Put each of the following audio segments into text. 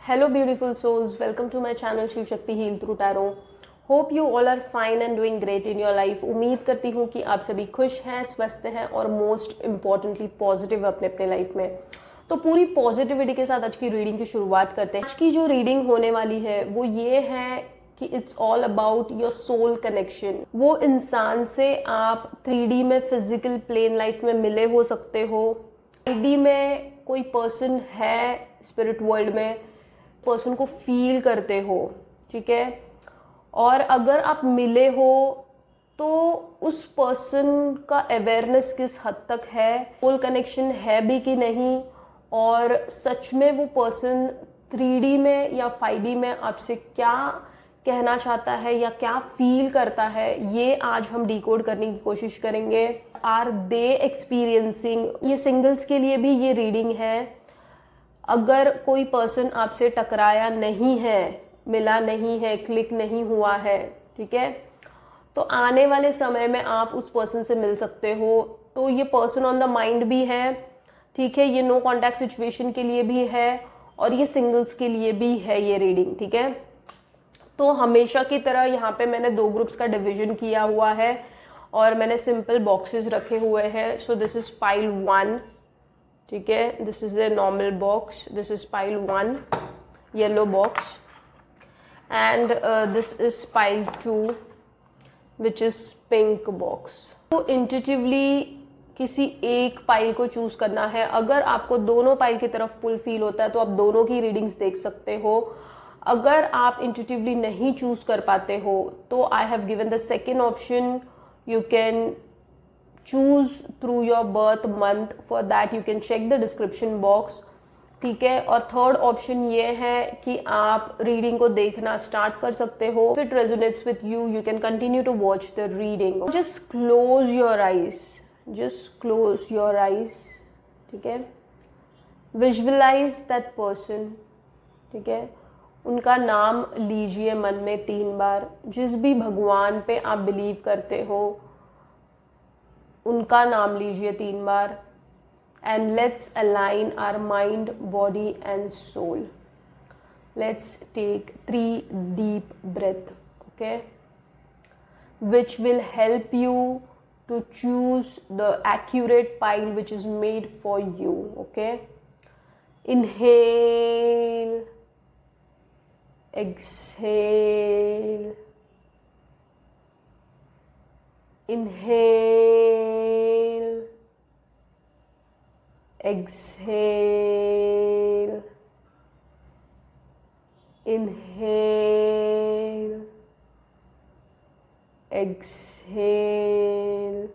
Hello beautiful souls, welcome to my channel Shiv Shakti heal through tarot. Hope you all are fine and doing great in your life. उम्मीद करती हूँ कि आप सभी खुश हैं, स्वस्थ हैं और मोस्ट इम्पॉर्टेंटली पॉजिटिव अपने अपने लाइफ में। तो पूरी पॉजिटिविटी के साथ आज की रीडिंग की शुरुआत करते हैं। आज की जो रीडिंग होने वाली है वो ये है कि it's all about your soul connection. वो इंसान से आप 3D में फिजिकल प्लेन लाइफ में मिले हो सकते हो, 3D में कोई पर्सन है स्पिरिट वर्ल्ड में, पर्सन को फील करते हो, ठीक है। और अगर आप मिले हो तो उस पर्सन का अवेयरनेस किस हद तक है, सोल कनेक्शन है भी कि नहीं, और सच में वो पर्सन 3D में या 5D में आपसे क्या कहना चाहता है या क्या फील करता है, ये आज हम डिकोड करने की कोशिश करेंगे। आर दे एक्सपीरियंसिंग, ये सिंगल्स के लिए भी ये रीडिंग है। अगर कोई पर्सन आपसे टकराया नहीं है, मिला नहीं है, क्लिक नहीं हुआ है, ठीक है, तो आने वाले समय में आप उस पर्सन से मिल सकते हो। तो ये पर्सन ऑन द माइंड भी है, ठीक है, ये नो कॉन्टैक्ट सिचुएशन के लिए भी है और ये सिंगल्स के लिए भी है ये रीडिंग, ठीक है। तो हमेशा की तरह यहाँ पे मैंने 2 ग्रुप्स का डिवीजन किया हुआ है और मैंने सिंपल बॉक्सेस रखे हुए हैं। सो दिस इज पाइल 1, ठीक है, this is a normal box, this is pile 1 yellow box and this is pile 2 which is pink box. तो इंट्यूटिवली किसी एक पाइल को चूज करना है। अगर आपको दोनों पाइल की तरफ पुल फील होता है तो आप दोनों की रीडिंग्स देख सकते हो। अगर आप इंट्यूटिवली नहीं चूज कर पाते हो तो I have given the second option, you can choose through your birth month. For that you can check the description box, ठीक है। और थर्ड ऑप्शन ये है कि आप रीडिंग को देखना स्टार्ट कर सकते हो। If it resonates with you, you can continue to watch the reading. Just close your eyes, just close your eyes, ठीक है। Visualize that person, ठीक है। उनका नाम लीजिए मन में 3 बार। जिस भी भगवान पे आप बिलीव करते हो उनका नाम लीजिए 3 बार। And let's align our mind, body and soul. Let's take 3 deep breath, okay, which will help you to choose the accurate pile which is made for you, okay. Inhale, exhale, inhale, exhale, inhale, exhale.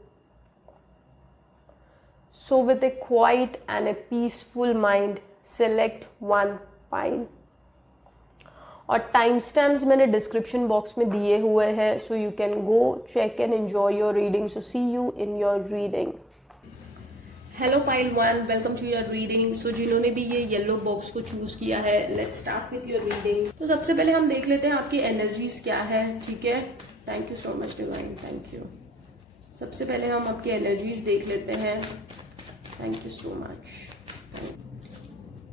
So with a quiet and a peaceful mind, select one pile. और time stamps मैंने description box में दिए हुए हैं, so you can go check and enjoy your reading. So see you in your reading. Hello pile 1, welcome to your reading. So जिन्होंने भी ये yellow box को चूज किया है, let's start with your reading. तो सबसे पहले हम देख लेते हैं आपकी एनर्जीज क्या है, ठीक है। Thank you so much divine, thank you. सबसे पहले हम आपकी एनर्जीज देख लेते हैं। Thank you so much,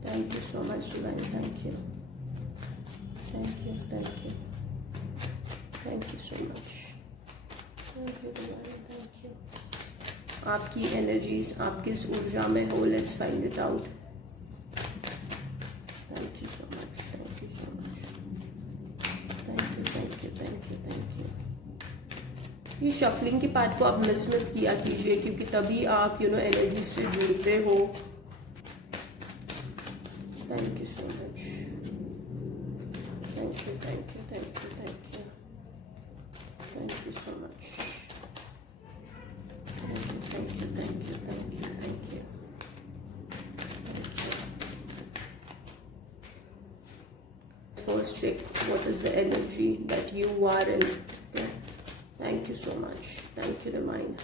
thank you so much divine, thank you, thank you, thank you, thank you so much, thank you divine, thank you। आपकी energies आप किस ऊर्जा में हो, let's find it out. Thank you so much, thank you so much, thank you, thank you, thank you, thank you. ये shuffling के part को आप मिस मत किया कीजिए, क्योंकि तभी आप एनर्जी से जुड़ते हो। Thank you so much, thank you, thank you, thank you, thank you, thank you so much, thank you, thank you, thank you, thank you, thank you, first check what is the energy that you are in, okay? Thank you so much, thank you the mind,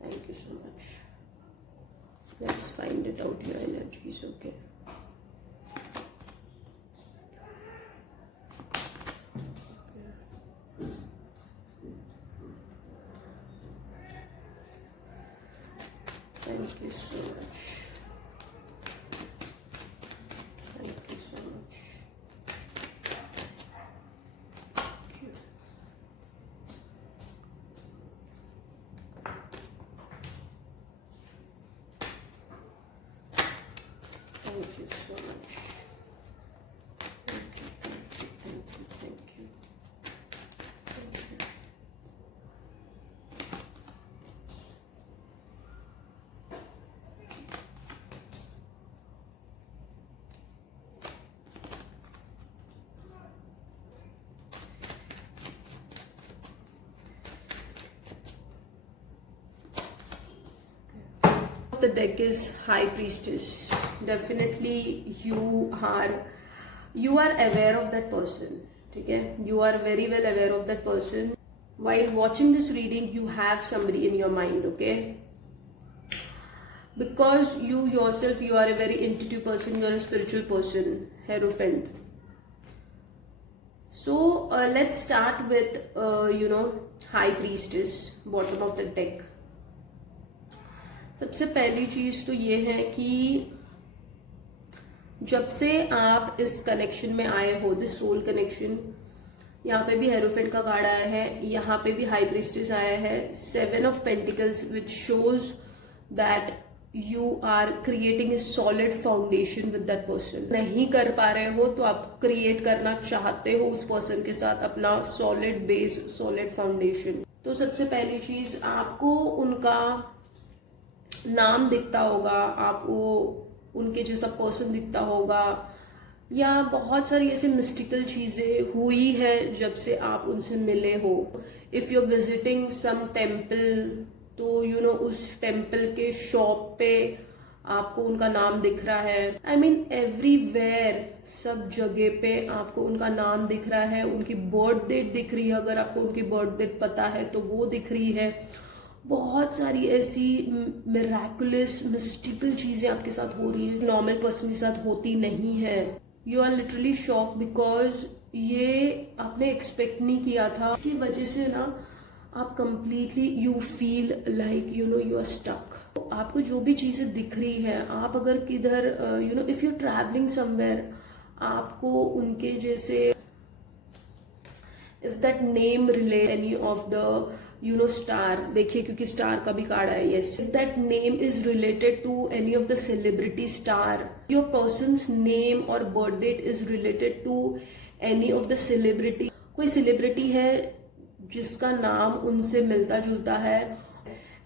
thank you so much. Let's find it out, your energies, okay? Thank you so much. Thank you so much. Thank you. Thank you so much. Thank you, thank you, thank you, thank you. Thank you. The deck is High Priestess. Definitely you are aware of that person. ठीक है, you are very well aware of that person. While watching this reading, you have somebody in your mind. Okay, because you yourself, you are a very intuitive person, you are a spiritual person, Hierophant. So let's start with High Priestess, bottom of the deck. सबसे पहली चीज तो ये है कि जब से आप इस कनेक्शन में आए हो, दिस सोल कनेक्शन, यहाँ पे भी हेरोफेंट का कार्ड आया है, यहाँ पे भी हाई प्रीस्टेस आया है, 7 of pentacles, which shows that you are creating a solid foundation with that person. नहीं कर पा रहे हो तो आप क्रिएट करना चाहते हो उस पर्सन के साथ अपना सॉलिड बेस, सॉलिड फाउंडेशन. तो सबसे पहली चीज, आपको उनका नाम दिखता होगा, आपको उनके जैसा पर्सन दिखता होगा, या बहुत सारी ऐसे मिस्टिकल चीजें हुई है जब से आप उनसे मिले हो. If you are visiting some temple, तो उस टेम्पल के शॉप पे आपको उनका नाम दिख रहा है. आई मीन एवरीवेयर, सब जगह पे आपको उनका नाम दिख रहा है, उनकी बर्थ डेट दिख रही है, अगर आपको उनकी बर्थ डेट पता है तो वो दिख रही है. बहुत सारी ऐसी मिराकुलस मिस्टिकल चीजें आपके साथ हो रही है, नॉर्मल पर्सन के साथ होती नहीं है. You are literally shock, because ये आपने एक्सपेक्ट नहीं किया था. इसकी वजह से ना आप completely you feel like you are stuck. आपको जो भी चीजें दिख रही है, आप अगर किधर इफ यू ट्रैवलिंग समवेयर, आपको उनके जैसे, if that name relate any of the star, देखिए क्योंकि स्टार का भी कार्ड है. Yes, if that name is related to any of the celebrity star, your person's name और birth date is related to any of the celebrity. कोई celebrity है जिसका नाम उनसे मिलता जुलता है,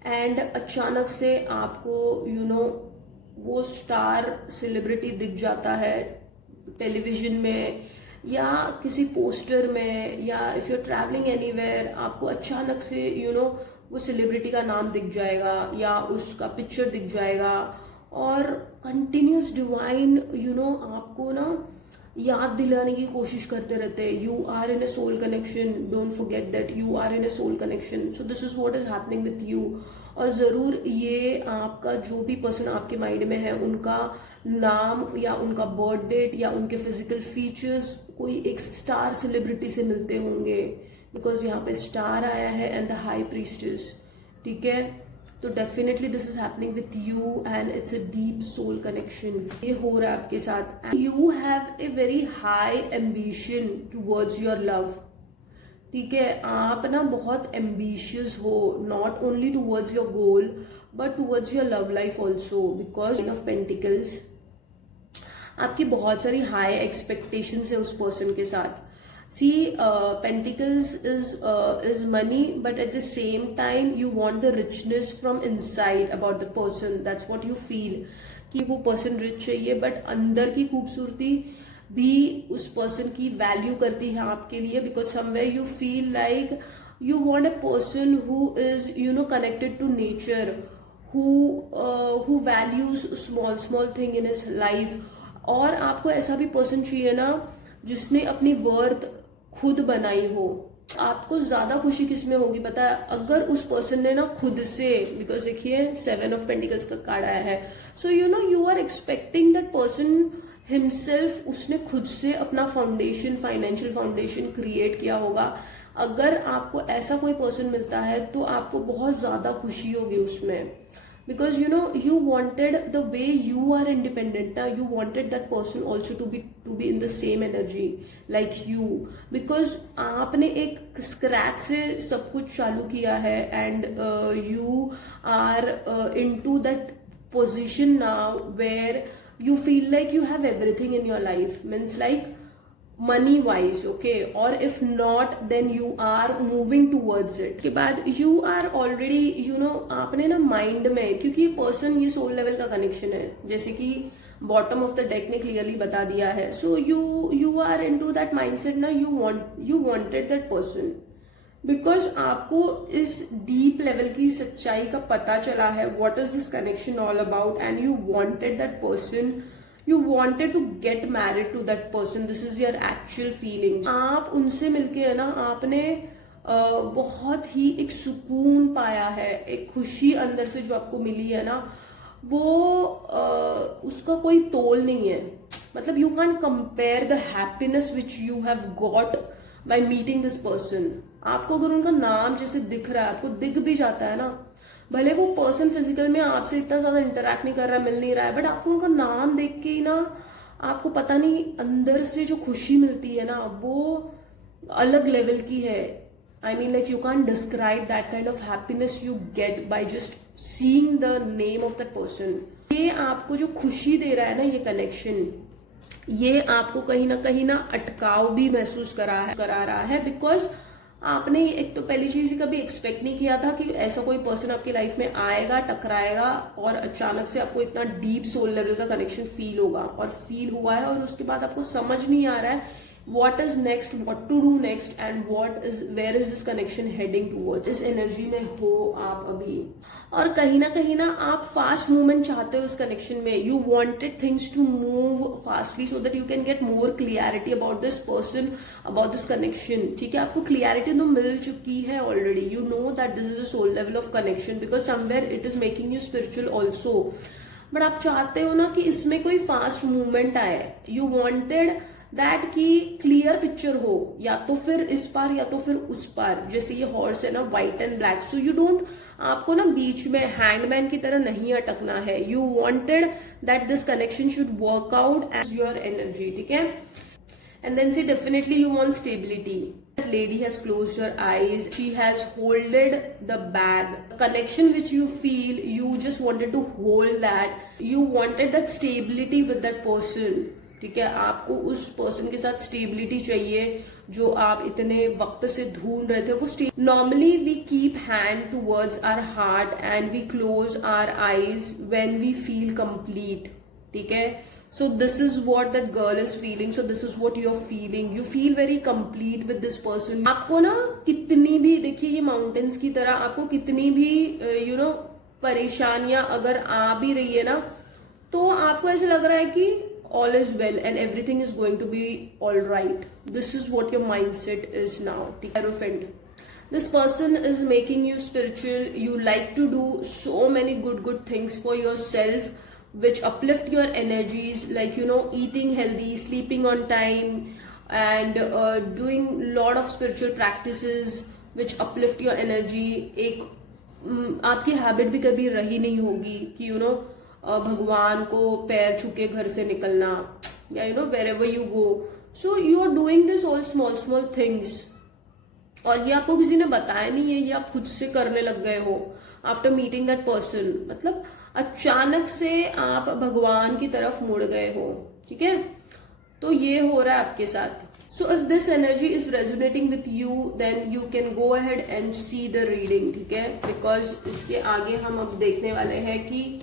एंड अचानक से आपको वो स्टार सेलिब्रिटी दिख जाता है टेलीविजन में या किसी पोस्टर में, या if you are travelling anywhere, आपको अचानक से वो सेलिब्रिटी का नाम दिख जाएगा या उसका पिक्चर दिख जाएगा. और कंटिन्यूस डिवाइन आपको ना याद दिलाने की कोशिश करते रहते हैं. You are in a soul connection, don't forget that you are in a soul connection. So this is what is happening with you. और जरूर ये आपका जो भी पर्सन आपके माइंड में है, उनका नाम या उनका बर्थ डेट या उनके फिजिकल फीचर्स कोई एक स्टार सेलिब्रिटी से मिलते होंगे, बिकॉज यहाँ पे स्टार आया है एंड द हाई प्रीस्टेस. ठीक है, तो definitely this is happening with you and it's a deep soul connection. ये हो रहा है आपके साथ. You have a very high ambition towards your love. ठीक है, आप ना बहुत एम्बिशियस हो, not only towards your goal but towards your love life also, because of pentacles आपकी बहुत सारी हाई एक्सपेक्टेशंस है उस पर्सन के साथ. See pentacles is money, but at the same time you want the richness from inside about the person. That's what you feel कि वो person rich चाहिए, बट अंदर की खूबसूरती भी उस पर्सन की वैल्यू करती है आपके लिए, because somewhere you feel like you want a person who is connected to nature, who values small thing in his life. और आपको ऐसा भी पर्सन चाहिए ना जिसने अपनी वर्थ खुद बनाई हो. आपको ज्यादा खुशी किसमें होगी पता है? अगर उस पर्सन ने ना खुद से, बिकॉज देखिए 7 ऑफ पेंटिकल्स का कार्ड आया है, so you are expecting that person himself, उसने खुद से अपना फाउंडेशन, फाइनेंशियल फाउंडेशन क्रिएट किया होगा. अगर आपको ऐसा कोई पर्सन मिलता है तो आपको बहुत ज्यादा खुशी होगी उसमें. because you know you wanted the way you are independent now, you wanted that person also to be in the same energy like you, because आपने एक स्क्रैच से सब कुछ चालू किया है and you are into that position now where you feel like you have everything in your life, means like money wise, okay, or if not then you are moving towards it. के बाद you are already you know आपने ना mind में, क्योंकि person ये soul level का connection है जैसे कि बॉटम ऑफ द डेक ने क्लियरली बता दिया है. So you are into that mindset ना, you wanted that person because आपको इस डीप लेवल की सच्चाई का पता चला है, what is this connection all about, and you wanted that person, you wanted to get married to that person, this is your actual feeling. आप उनसे मिलके है ना, आपने बहुत ही एक सुकून पाया है, एक खुशी अंदर से जो आपको मिली है ना, वो उसका कोई तोल नहीं है. मतलब you can compare the happiness which you have got by meeting this person. आपको अगर उनका नाम जैसे दिख रहा है, आपको दिख भी जाता है ना, भले वो पर्सन फिजिकल में आपसे इतना ज्यादा इंटरेक्ट नहीं कर रहा है, मिल नहीं रहा है, बट आपको उनका नाम देख के ही ना आपको पता नहीं अंदर से जो खुशी मिलती है ना, वो अलग लेवल की है. आई mean like you can describe that kind of happiness you get by just seeing the name of that person. ये आपको जो खुशी दे रहा है ना, ये कनेक्शन, ये आपको कहीं ना अटकाव भी महसूस करा रहा है बिकॉज आपने एक तो पहली चीज कभी एक्सपेक्ट नहीं किया था कि ऐसा कोई पर्सन आपकी लाइफ में आएगा, टकराएगा और अचानक से आपको इतना डीप सोल लेवल का कनेक्शन फील होगा, और फील हुआ है, और उसके बाद आपको समझ नहीं आ रहा है what is next, what to do next, and where is this connection heading towards. इस एनर्जी में हो आप अभी, और कहीं ना आप फास्ट मूवमेंट चाहते हो इस कनेक्शन में. You wanted things to move fastly so that you can get more clarity about this person, about this connection. ठीक है, आपको क्लियरिटी तो मिल चुकी है already. You know that this is a soul level of connection because somewhere it is making you spiritual also. But आप चाहते हो ना कि इसमें कोई फास्ट मूवमेंट आए. यू वॉन्टेड दैट की क्लियर पिक्चर हो, या तो फिर इस पार या तो फिर उस पार. जैसे ये हॉर्स है ना, white and black, so you don't, आपको ना बीच में हैंडमैन की तरह नहीं अटकना है. You wanted that this connection should work out as your energy. ठीक है, and then see definitely you want stability. That lady has closed her eyes, she has holded the bag. The connection which you feel, you just wanted to hold that. You wanted that stability with that person. ठीक है, आपको उस person के साथ stability चाहिए जो आप इतने वक्त से ढूंढ रहे थे. वो normally we keep hand towards our heart and we close our eyes when we feel complete. ठीक है, so this is what that girl is feeling, so this is what you're feeling. You feel very complete with this person. आपको ना कितनी भी, देखिए ये mountains की तरह, आपको कितनी भी यू नो परेशानियां अगर आ भी रही है ना, तो आपको ऐसे लग रहा है कि all is well and everything is going to be all right. This is what your mindset is now. Hierophant, this person is making you spiritual. You like to do so many good things for yourself which uplift your energies, like you know, eating healthy, sleeping on time, and doing lot of spiritual practices which uplift your energy. एक आपकी habit भी कभी रही नहीं होगी कि you know भगवान को पैर छूके घर से निकलना, या you know wherever you go. So you are doing this all small things, और ये आपको किसी ने बताया नहीं है, ये आप खुद से करने लग गए हो आफ्टर मीटिंग दैट पर्सन. मतलब अचानक से आप भगवान की तरफ मुड़ गए हो. ठीक है, तो ये हो रहा है आपके साथ. So if this energy is resonating with you then you can go ahead and see the reading. ठीक है, बिकॉज इसके आगे हम अब देखने वाले हैं कि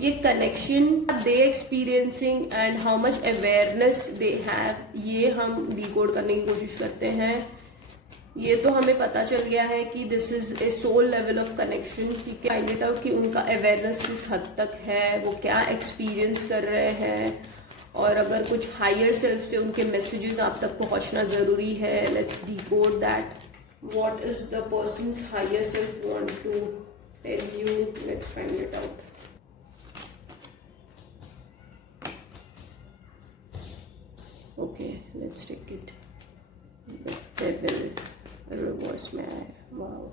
ये connection they experiencing and how much awareness they have, ये हम डिकोड करने की कोशिश करते हैं. ये तो हमें पता चल गया है कि this is a soul level of connection. ठीक है, फाइंड इट आउट कि उनका अवेयरनेस किस हद तक है, वो क्या एक्सपीरियंस कर रहे हैं, और अगर कुछ हायर सेल्फ से उनके मैसेजेस आप तक पहुंचना जरूरी है. Let's decode that. What is the person's higher self want to tell you. Let's find it out. Okay, let's take it. Devil reverse में आया. Wow,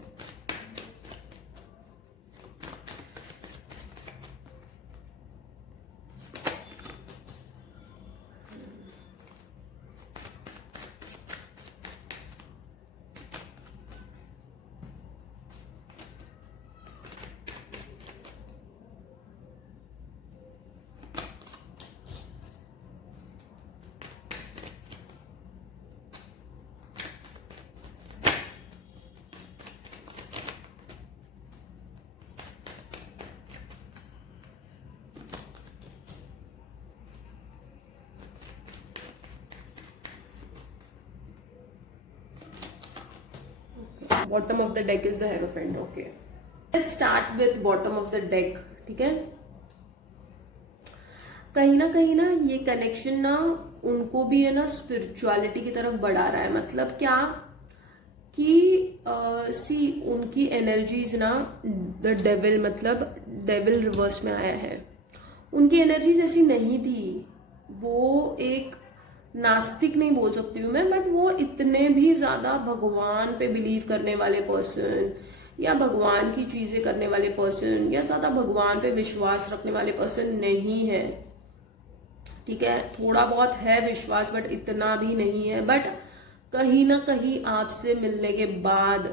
bottom of the deck is the hierophant. Okay, let's start with bottom of the deck. ठीक है, कहीं ना ये connection ना उनको भी है ना स्पिरिचुअलिटी की तरफ बढ़ा रहा है। मतलब क्या कि सी उनकी एनर्जीज ना द डेविल, मतलब डेविल रिवर्स में आया है। उनकी एनर्जीज ऐसी नहीं थी, वो एक नास्तिक नहीं बोल सकती हूँ मैं, बट वो इतने भी ज्यादा भगवान पे बिलीव करने वाले पर्सन या भगवान की चीजें करने वाले पर्सन या ज्यादा भगवान पे विश्वास रखने वाले पर्सन नहीं है। ठीक है, थोड़ा बहुत है विश्वास बट इतना भी नहीं है। बट कहीं ना कहीं आपसे मिलने के बाद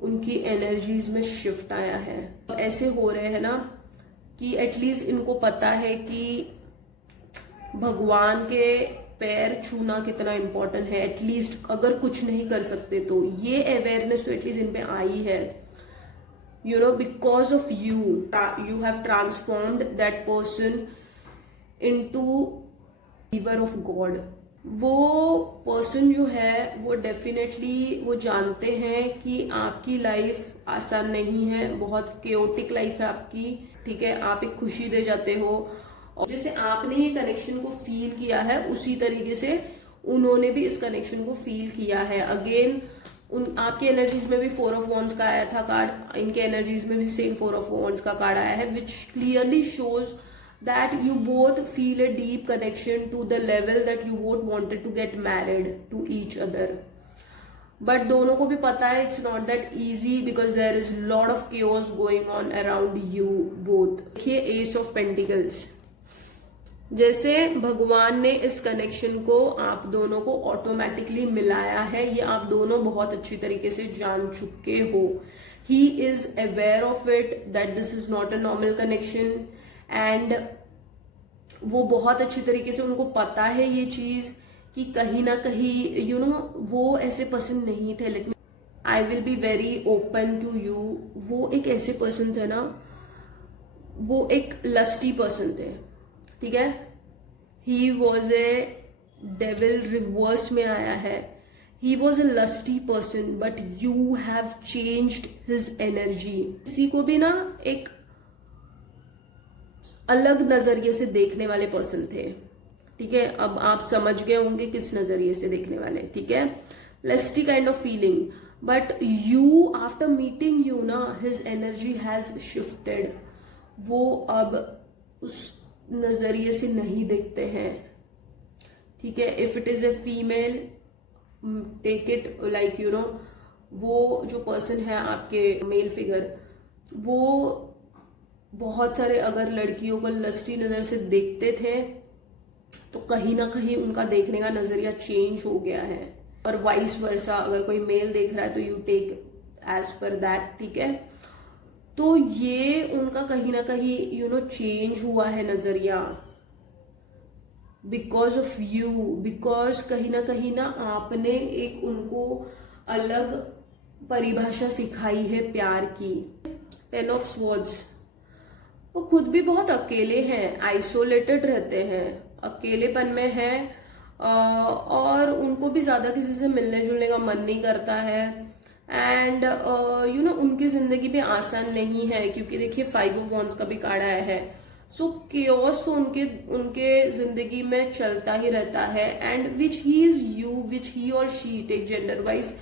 उनकी एनर्जीज में शिफ्ट आया है। ऐसे हो रहे हैं ना कि एटलीस्ट इनको पता है कि भगवान के पैर छूना कितना इंपॉर्टेंट है। एटलीस्ट अगर कुछ नहीं कर सकते तो ये अवेयरनेस तो एटलीस्ट इन पे आई है। Because of you have transformed that person into believer of God. वो पर्सन जो है वो डेफिनेटली वो जानते हैं कि आपकी लाइफ आसान नहीं है, बहुत केओटिक लाइफ है आपकी। ठीक है, आप एक खुशी दे जाते हो, और जैसे आपने ये कनेक्शन को फील किया है उसी तरीके से उन्होंने भी इस कनेक्शन को फील किया है। अगेन आपकी एनर्जीज में भी 4 ऑफ वॉन्ड्स का आया था कार्ड, इनके एनर्जीज में भी सेम 4 ऑफ वॉन्ड्स का कार्ड आया है, विच clearly shows that you both feel a deep connection to the level that you both wanted to get married to each other. But दोनों को भी पता है it's not that easy because there is lot of chaos going on around you both. देखिए Ace of Pentacles, जैसे भगवान ने इस कनेक्शन को आप दोनों को ऑटोमेटिकली मिलाया है, ये आप दोनों बहुत अच्छी तरीके से जान चुके हो। He is aware of it that this is not a normal connection and वो बहुत अच्छी तरीके से उनको पता है ये चीज कि कहीं ना कहीं वो ऐसे पर्सन नहीं थे। Let me I will be very open to you, वो एक ऐसे पर्सन थे ना, वो एक लस्टी पर्सन थे। ठीक है, he was a devil reverse में आया है, he was a lusty person but you have changed his energy. किसी को भी ना एक अलग नजरिए से देखने वाले पर्सन थे। ठीक है, अब आप समझ गए होंगे किस नजरिए से देखने वाले। ठीक है, lusty kind of feeling, but you after meeting you ना हिज एनर्जी हैज शिफ्टेड। वो अब उस नजरिए से नहीं देखते हैं। ठीक है, if it is a female take it like वो जो पर्सन है आपके मेल फिगर, वो बहुत सारे अगर लड़कियों को लस्टी नजर से देखते थे तो कहीं ना कहीं उनका देखने का नजरिया चेंज हो गया है, और वाइस वर्सा अगर कोई मेल देख रहा है तो you take as per that. ठीक है, तो ये उनका कहीं ना कहीं चेंज हुआ है नजरिया बिकॉज ऑफ यू, बिकॉज कहीं ना आपने एक उनको अलग परिभाषा सिखाई है प्यार की। 10 ऑफ स्वॉर्ड्स, वो खुद भी बहुत अकेले हैं, आइसोलेटेड रहते हैं, अकेलेपन में हैं, और उनको भी ज्यादा किसी से मिलने जुलने का मन नहीं करता है। एंड उनकी जिंदगी भी आसान नहीं है क्योंकि देखिए 5 ऑफ वॉन्ड्स का भी कार्ड आया है। सो केओस तो उनके जिंदगी में चलता ही रहता है, and which he is you, which he और she take gender wise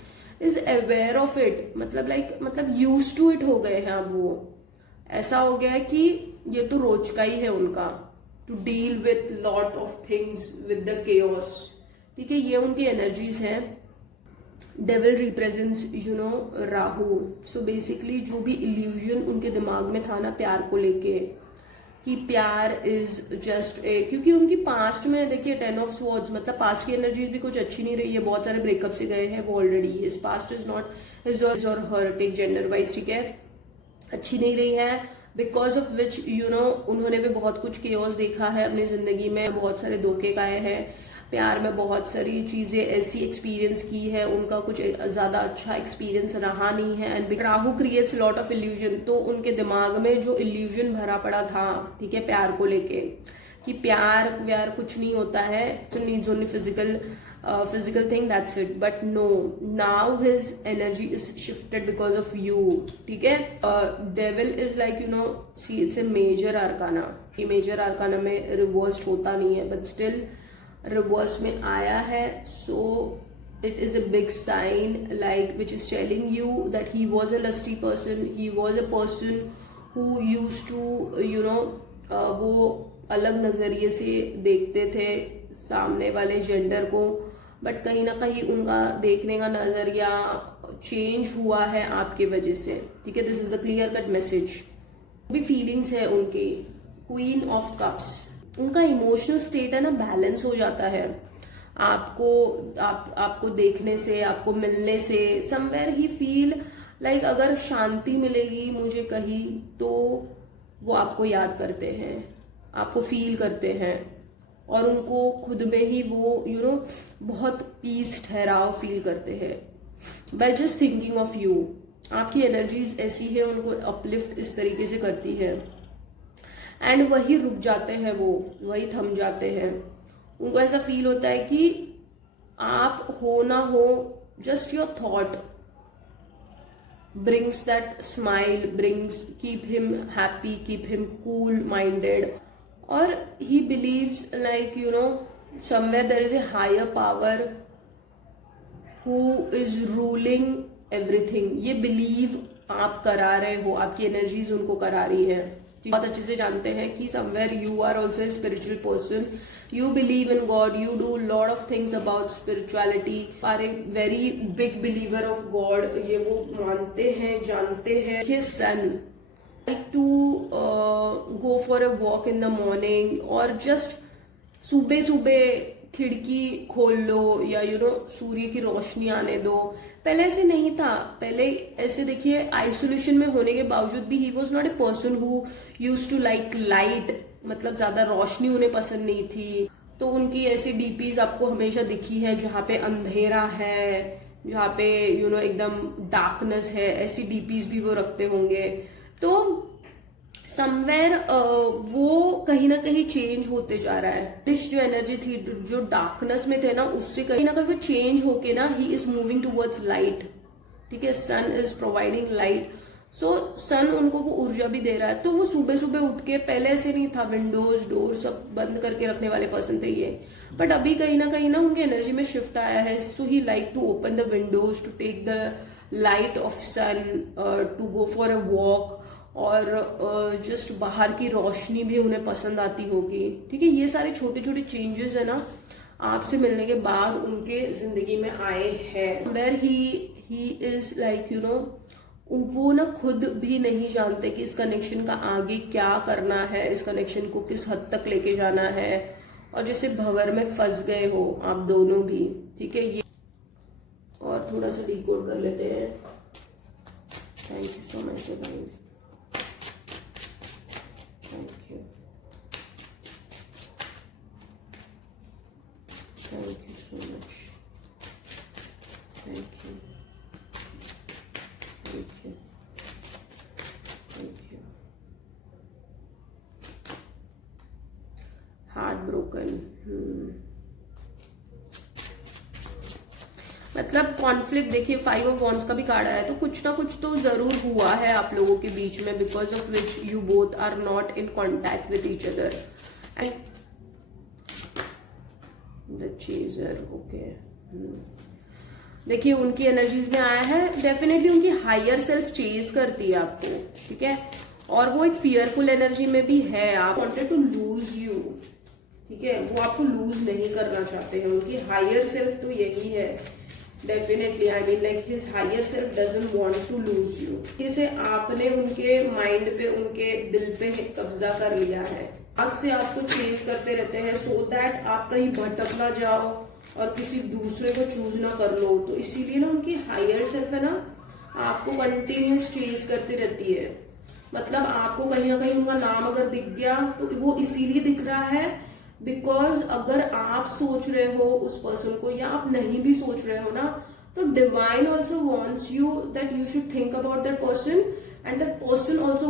is aware of it. मतलब यूज टू इट हो गए हैं अब। वो ऐसा हो गया है कि ये तो रोज का ही है उनका, to deal with lot of things with the chaos. ठीक है, ये उनकी एनर्जीज हैं। Devil represents Rahu. So basically जो भी इल्यूजन उनके दिमाग में था ना प्यार को लेके, कि प्यार इज जस्ट ए, क्योंकि उनकी पास्ट में देखिए 10 ऑफ स्वॉर्ड्स, मतलब पास्ट की एनर्जीज भी कुछ अच्छी नहीं रही है, बहुत सारे ब्रेकअप से गए हैं वो already. His past is not his और हर टेक जेंडर वाइज। ठीक है, अच्छी नहीं रही है, बिकॉज ऑफ विच उन्होंने भी बहुत कुछ केओस देखा है अपनी जिंदगी में, बहुत सारे धोखे खाए हैं प्यार में, बहुत सारी चीजें ऐसी एक्सपीरियंस की है, उनका कुछ ज्यादा अच्छा एक्सपीरियंस रहा नहीं है। And Rahu creates lot of illusion, तो उनके दिमाग में जो इल्यूजन भरा पड़ा था, ठीक है, प्यार को लेके, कि प्यार व्यार कुछ नहीं होता है, needs only physical physical thing, that's it. But no, now his energy is shifted because of you. ठीक है? Devil is like, you know, see, it's a major arcana. ये major arcana में reversed होता नहीं है, but still reverse में आया है. So it is a big sign, like, which is telling you that he was a lusty person. He was a person who used to, you know, वो अलग नजरिए से देखते थे सामने वाले जेंडर को, बट कहीं ना कहीं उनका देखने का नजरिया चेंज हुआ है आपके वजह से. ठीक है, this is a clear cut message. भी फीलिंग्स है उनकी. क्वीन ऑफ कप्स, उनका इमोशनल स्टेट है ना, बैलेंस हो जाता है आपको देखने से, आपको मिलने से. समवेयर ही फील लाइक अगर शांति मिलेगी मुझे कहीं, तो वो आपको याद करते हैं, आपको फील करते हैं, और उनको खुद में ही वो यू नो बहुत पीस ठहराव फील करते हैं by just thinking of you. आपकी एनर्जीज ऐसी है, उनको अपलिफ्ट इस तरीके से करती है, एंड वही रुक जाते हैं, वो वही थम जाते हैं. उनको ऐसा फील होता है कि आप हो ना हो, just your thought brings that smile, keep him happy, keep him cool minded. Or he believes, like, you know, somewhere there is a higher power who is ruling everything. ये believe आप करा रहे हो, आपकी एनर्जीज उनको करा रही है. बहुत अच्छे से जानते हैं कि somewhere you are also a spiritual person. You believe in God. You do lot of things about spirituality. Are a very big believer of God. ये वो मानते हैं, जानते हैं. His son like to go for a walk in the morning, और just सुबह सुबह खिड़की खोल लो, या यू नो सूर्य की रोशनी आने दो. पहले ऐसे नहीं था. पहले ऐसे देखिए, आइसोलेशन में होने के बावजूद भी he was not a person who use to like light, मतलब ज्यादा रोशनी उन्हें पसंद नहीं थी. तो उनकी ऐसी डीपीज आपको हमेशा दिखी है जहाँ पे अंधेरा है, जहाँ पे यू नो एकदम डार्कनेस है, ऐसी डीपीज भी वो रखते होंगे. तो समवेयर वो कहीं ना कहीं चेंज होते जा रहा है. दिस जो एनर्जी थी, जो डार्कनेस में थे ना, उससे कहीं ना कहीं वो चेंज होके ना, he is moving towards light. ठीक है, सन इज प्रोवाइडिंग लाइट. सो सन उनको वो ऊर्जा भी दे रहा है. तो वो सुबह सुबह उठ के, पहले ऐसे नहीं था, विंडोज डोर सब बंद करके रखने वाले पर्सन थे ये, बट अभी कहीं ना उनके एनर्जी में शिफ्ट आया है. So he like to open the windows, to take the light of sun, to go for a walk, और जस्ट बाहर की रोशनी भी उन्हें पसंद आती होगी. ठीक है, ये सारे छोटे छोटे चेंजेस है ना, आपसे मिलने के बाद उनके जिंदगी में आए हैं. Where he is like, you know, वो ना खुद भी नहीं जानते कि इस कनेक्शन का आगे क्या करना है, इस कनेक्शन को किस हद तक लेके जाना है, और जैसे भंवर में फंस गए हो आप दोनों भी. ठीक है, ये और थोड़ा सा डिकोड कर लेते हैं. थैंक यू सो मच भाई. Thank you. Thank you so much. Thank you. Thank you. Thank you. Heartbroken. मतलब कॉन्फ्लिक्ट. देखिए, 5 ऑफ वॉन्ड्स का भी कार्ड आया है, तो कुछ ना कुछ तो जरूर हुआ है आप लोगों के बीच में, because of which you both are not in contact with each other. And the chaser. Okay, देखिए उनकी एनर्जीज में आया है, डेफिनेटली उनकी हायर सेल्फ चेज करती है आपको. ठीक है, और वो एक फियरफुल एनर्जी में भी है. आप वांटेड टू लूज यू. ठीक है, वो आपको लूज नहीं करना चाहते हैं. उनकी हायर सेल्फ तो यही है. Definitely, I mean like his higher self doesn't want to lose you. जैसे आपने उनके माइंड पे, उनके दिल पे कब्जा कर लिया है. आज से आपको चेंज करते रहते हैं, सो दैट आप कहीं भटक ना जाओ और किसी दूसरे को चूज ना कर लो. तो इसीलिए ना उनकी हायर सेल्फ है ना, आपको कंटिन्यूस चेंज करती रहती है. मतलब आपको कहीं ना कहीं उनका नाम अगर दिख गया, तो वो इसीलिए दिख रहा है बिकॉज अगर आप सोच रहे हो उस पर्सन को, या आप नहीं भी सोच रहे हो ना, तो divine also wants you that you should think about that person, and that person also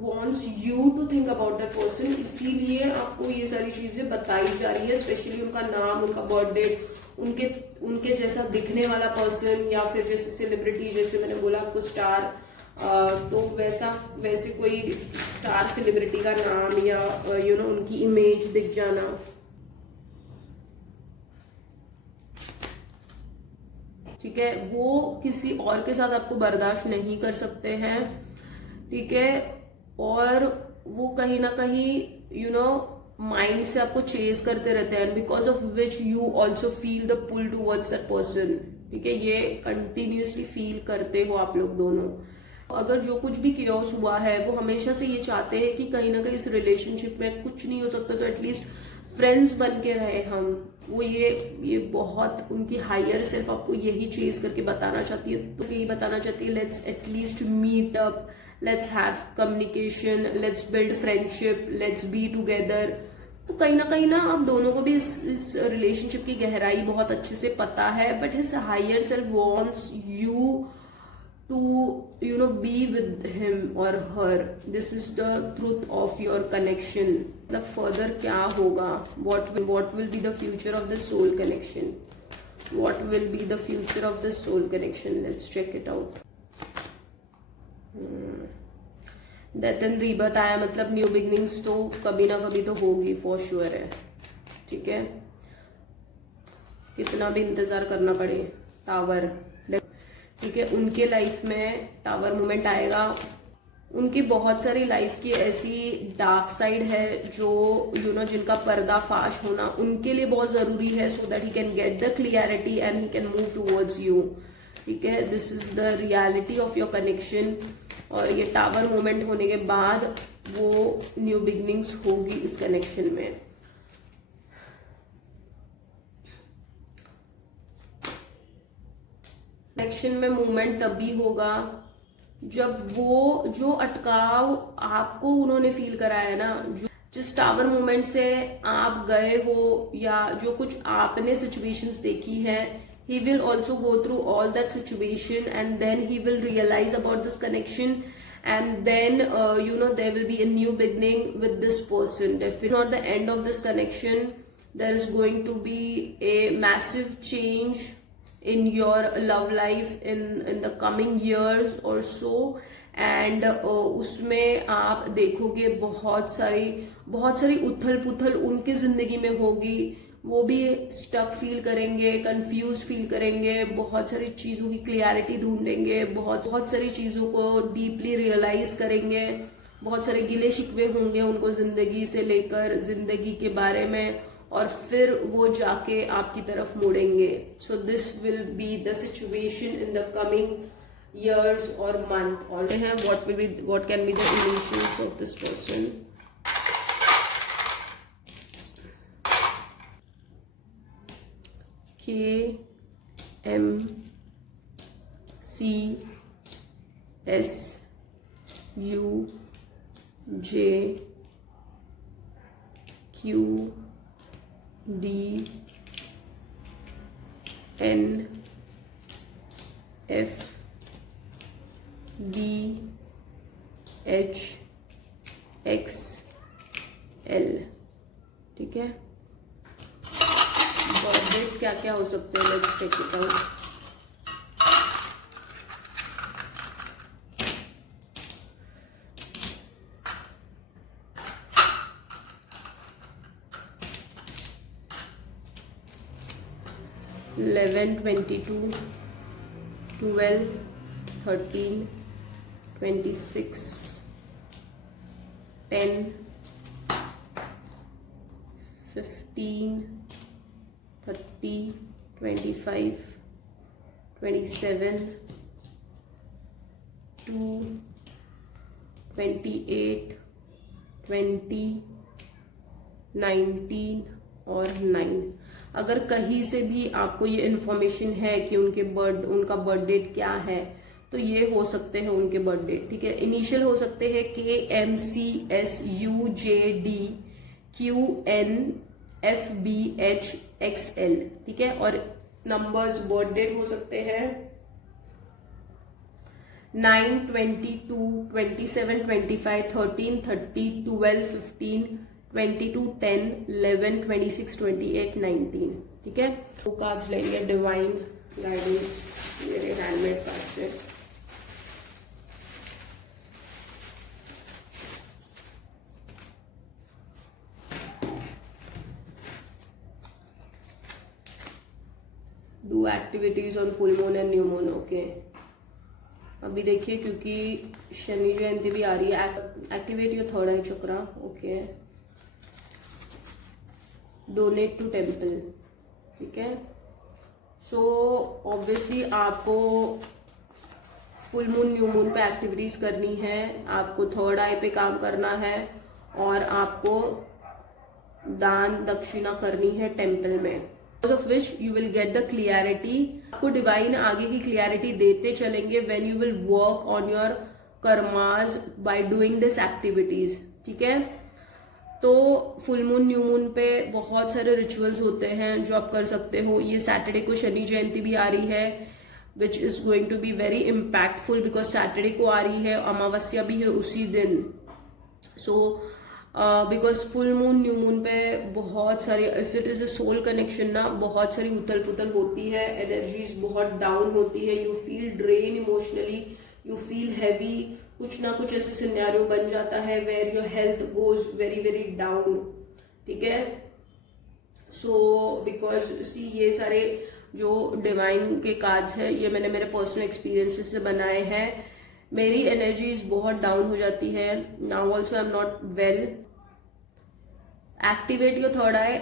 wants you to think about that person, इसीलिए आपको ये सारी चीजें बताई जा रही है, स्पेशली उनका नाम, उनका बर्थ डेट, उनके जैसा दिखने वाला पर्सन, या फिर जैसे सेलिब्रिटी, जैसे मैंने बोला आपको स्टार, तो वैसे कोई स्टार सेलिब्रिटी का नाम या उनकी इमेज दिख जाना। ठीक है, वो किसी और के साथ आपको बर्दाश्त नहीं कर सकते हैं। ठीक है, और वो कहीं ना कहीं माइंड से आपको चेज करते रहते हैं, because of which you also feel the pull towards that person. ठीक है, ये कंटिन्यूसली फील करते हो आप लोग दोनों। अगर जो कुछ भी कियोस हुआ है, वो हमेशा से ये चाहते हैं कि कहीं ना कहीं इस रिलेशनशिप में कुछ नहीं हो सकता तो एटलीस्ट फ्रेंड्स बन के रहे हम। वो ये बहुत उनकी हायर सेल्फ आपको यही चेज करके बताना चाहती है, तो यही बताना चाहती है, let's at least meet up, let's have communication, let's build friendship, let's be together. तो कहीं ना आप दोनों को भी इस रिलेशनशिप की गहराई बहुत अच्छे से पता है, but his higher self wants you to be with him or her. This is the truth of your connection. मतलब further क्या होगा, what will be the future of the soul connection, what will be the future of the soul connection, let's check it out. Death and rebirth आया, मतलब new beginnings तो कभी ना कभी तो होगी, फॉर श्योर है। ठीक है, कितना भी इंतजार करना पड़े। टावर, ठीक है, उनके लाइफ में टावर मोमेंट आएगा। उनकी बहुत सारी लाइफ की ऐसी डार्क साइड है जो जिनका पर्दाफाश होना उनके लिए बहुत जरूरी है, so that he can get the clarity and he can move towards you. ठीक है, this is the reality of your connection. और ये टावर मोमेंट होने के बाद वो न्यू बिगनिंग्स होगी इस कनेक्शन में। कनेक्शन में मूवमेंट तभी होगा जब वो जो अटकाव आपको उन्होंने फील कराया ना, जिस टावर मूवमेंट से आप गए हो या जो कुछ आपने सिचुएशंस देखी है, he will also go through all that situation and then he will realize about this connection, and then there will be a new beginning with this person. Definitely not the end of this connection. There is going to be a massive change in your love life in the coming years or so, and उसमें आप देखोगे बहुत सारी उथल पुथल उनकी जिंदगी में होगी। वो भी स्टक फील करेंगे, कंफ्यूज फील करेंगे, बहुत सारी चीजों की क्लियरिटी ढूंढेंगे, बहुत सारी चीजों को डीपली रियलाइज करेंगे, बहुत सारे गिले शिकवे होंगे उनको जिंदगी से लेकर, जिंदगी के बारे में, और फिर वो जाके आपकी तरफ मुड़ेंगे। So this will be the situation in the coming years or month. और हैं what can be the emotions of this person. K M C S U J Q D N F D H X L। ठीक है, birthdays क्या क्या हो सकते हैं, let's check it out. Eleven, 22, 12, 13, 26, 10, 15, 30, 25, 27, 2, 28, 20, 19 और 9। अगर कहीं से भी आपको ये इन्फॉर्मेशन है कि उनका बर्थ डेट क्या है, तो ये हो सकते हैं उनके बर्थ डेट। ठीक है, इनिशियल हो सकते हैं KMCSUJDQNFBHXL। ठीक है, और नंबर्स बर्थ डेट हो सकते हैं 9, 22, 27, 25, 13, 30, 12, 15, 22, 10, 11, 26, 28, 19. ठीक है, दो कार्ड्स लेंगे डिवाइन गाइडेंस मेरे हैंडमेड कार्ड से। Do activities on full moon and new moon. Okay, अभी देखिए क्योंकि शनि जयंती भी आ रही है, activate your third eye chakra. Okay, donate to temple. ठीक है, सो ऑब्वियसली आपको फुल मून न्यू मून पे एक्टिविटीज करनी है, आपको थर्ड आई पे काम करना है और आपको दान दक्षिणा करनी है टेम्पल में, of which you will get the clarity। आपको डिवाइन आगे की क्लियरिटी देते चलेंगे when you will work on your karmas by doing this activities। ठीक है, तो फुल मून न्यू मून पे बहुत सारे रिचुअल्स होते हैं जो आप कर सकते हो। ये सैटरडे को शनि जयंती भी आ रही है which is going to be very impactful because Saturday को आ रही है, अमावस्या भी है उसी दिन। So because full moon new moon पे बहुत सारी, if it is a soul connection ना, बहुत सारी उथल पुथल होती है, एनर्जीज बहुत डाउन होती है, you feel drain emotionally, you feel heavy, कुछ ना कुछ ऐसे सिनेरियो बन जाता है where your health goes very very down. ठीक है, सो बिकॉज सी ये सारे जो डिवाइन के कार्ड्स है ये मैंने मेरे पर्सनल एक्सपीरियंसेस से बनाए हैं। मेरी एनर्जीज बहुत डाउन हो जाती है, now also I am not well. Activate your third eye,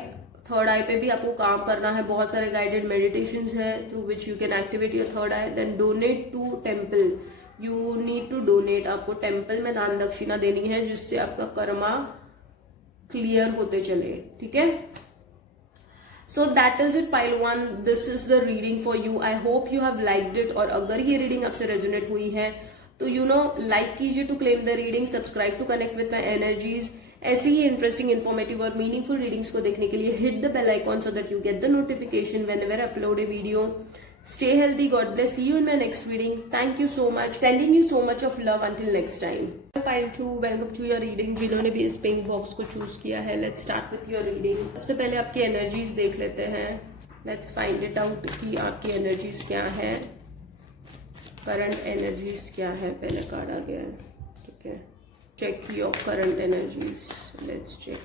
third eye पे भी आपको काम करना है, बहुत सारे गाइडेड मेडिटेशंस है through which you can activate your third eye. Then donate to temple, you need to donate, आपको टेम्पल में दान दक्षिणा देनी है जिससे आपका कर्मा क्लियर होते चले। ठीक है, so that is it pile one, this is the reading for you. I hope you have liked it, और अगर ये रीडिंग आपसे रेजोनेट हुई है तो यू नो लाइक कीजिए to claim the reading, subscribe to connect with my energies. ऐसी ही इंटरेस्टिंग, इन्फॉर्मेटिव और मीनिंगफुल रीडिंग्स को देखने के लिए hit the bell icon so that you get the notification whenever I upload a video. Stay healthy, God bless, see you in my next reading. Thank you so much, sending you so much of love until next time. Pile 2, welcome to your reading। जिन्होंने भी इस pink box को choose किया है, let's start with your reading। सबसे पहले आपकी energies देख लेते हैं, let's find it out कि आपकी एनर्जीज क्या है, करंट एनर्जीज क्या है। पहले कार्ड आ गया है, ठीक है, check your current energies, let's check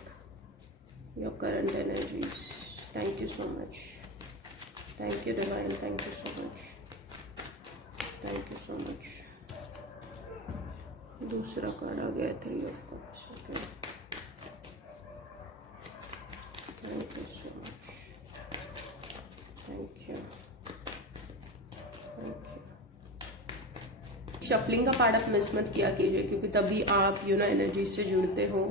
your current energies। Thank you so much, thank you divine, thank you so much, thank you so much। दूसरा कार्ड आ गया 3 of cups। Okay, thank you so much, thank you, thank you. Shuffling का part आप miss मत किया कीजिए क्योंकि तभी आप यू नो एनर्जी से जुड़ते हो।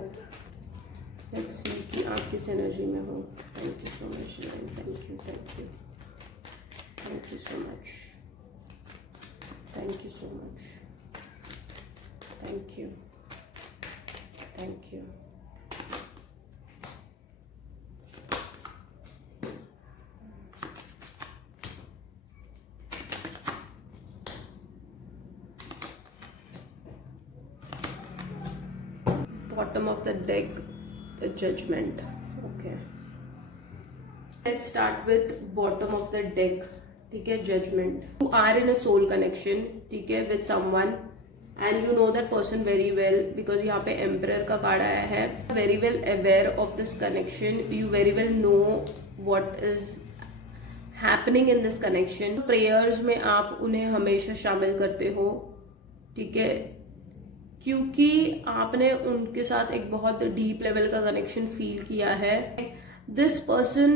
लेट्स सी कि आप किस एनर्जी में हो। Thank you so much, thank you, thank you, thank you so much, thank you so much, thank you, thank you। Bottom of the deck, the judgment। Okay, let's start with bottom of the deck। ठीक है, judgement. You are in a soul connection, ठीक है, with someone and you know that person very well because यहाँ पे emperor का card आया है। Very well aware of this connection, you very well know what is happening in this connection. Prayers में आप उन्हें हमेशा शामिल करते हो, ठीक है, क्योंकि आपने उनके साथ एक बहुत डीप लेवल का कनेक्शन फील किया है। This person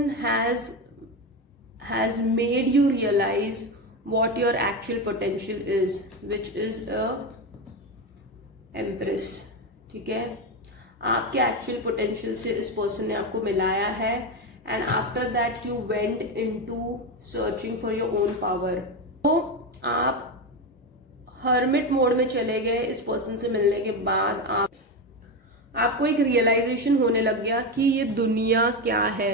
has made you realize what your actual potential is, which is a empress। ठीक है, आपके actual potential से इस person ने आपको मिलाया है and after that you went into searching for your own power। तो आप hermit mode में चले गए इस person से मिलने के बाद। आपको एक realization होने लग गया कि ये दुनिया क्या है,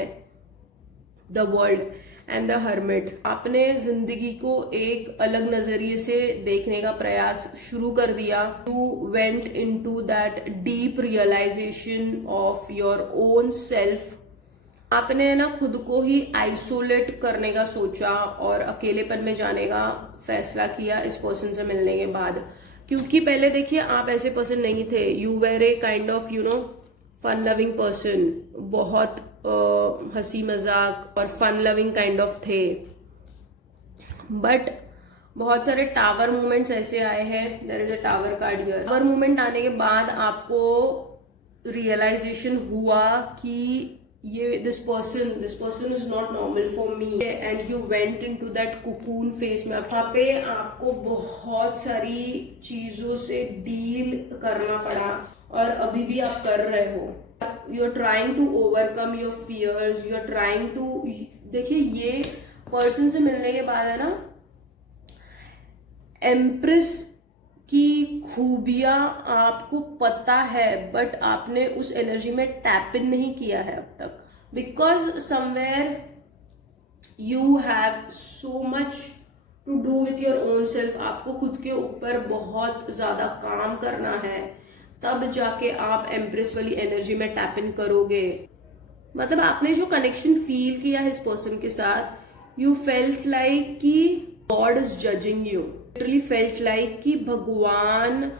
the world, and the hermit. आपने जिंदगी को एक अलग नजरिए से देखने का प्रयास शुरू कर दिया। You went into that deep realisation of your own self. आपने ना खुद को ही आइसोलेट करने का सोचा और अकेलेपन में जाने का फैसला किया इस पर्सन से मिलने के बाद। क्योंकि पहले देखिए आप ऐसे पर्सन नहीं थे। You were a kind of fun loving person, बहुत हंसी मजाक और फन लविंग काइंड ऑफ थे। बट बहुत सारे टावर मूवमेंट्स ऐसे आए हैं, there is a tower card here. Tower movement आने के बाद आपको रियलाइजेशन हुआ कि ये this person is not normal for me, and you went into that cocoon phase में। वहां पे आपको बहुत सारी चीजों से डील करना पड़ा और अभी भी आप कर रहे हो। You are trying to overcome your fears, you are trying to. देखिए ये पर्सन से मिलने के बाद है ना, एम्प्रेस की खूबियां आपको पता है, बट आपने उस एनर्जी में टैप इन नहीं किया है अब तक। Because somewhere you have so much to do with your own self. आपको खुद के ऊपर बहुत ज्यादा काम करना है, तब जाके आप एम्प्रेस वाली एनर्जी में टैप इन करोगे। मतलब आपने जो कनेक्शन फील किया है इस पर्सन के साथ, यू फेल्ट लाइक कि God is judging you. Literally felt like कि भगवान